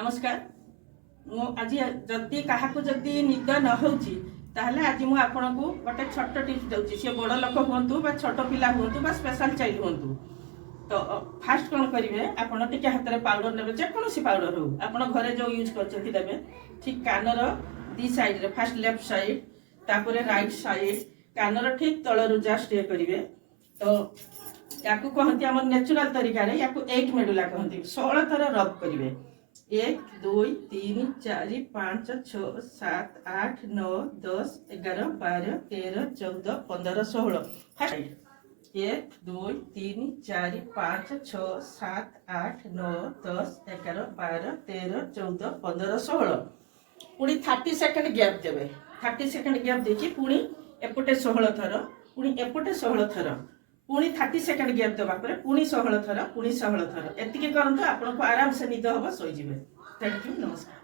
नमस्कार मु आज जदि क्या जदि निद न होची ताहले आज मु आपन को गोटे छोट टिप्स दूसरी सी बड़ लोक हूँ छोट पिला हूँ स्पेशल चाइल्ड हूँ तो फास्ट कौन करेंगे आपड़ टे हाथ में पाउडर ने जेकोसी पाउडर हो आप घरे जो यूज कर ठीक कानर दी साइड रे फास्ट लेफ्ट साइड तापर राइट साइड कानर ठीक तलू जस्ट ये करेंगे तो या कहते आम नेचुराल तरीका या 8 मेडुला कहते 16 थर रब करेंगे 1 2 3 4 5 6 7 8 9 10 11 12 13 14 15 16 फास्ट 1 2 3 4 5 6 7 8 9 10 11 12 13 14 15 16 पुणी 30 सेकंड गैप देवे 30 सेकंड गैप देखिए पुणी एपटे 16 थर पुणी एपटे 16 थर पुणी 30 सेकंड गैप देवा पुणी 16 थर पुणी 16 थर एतिके करंतु आपको आराम से निद हम शोजे। थैंक यू नमस्कार।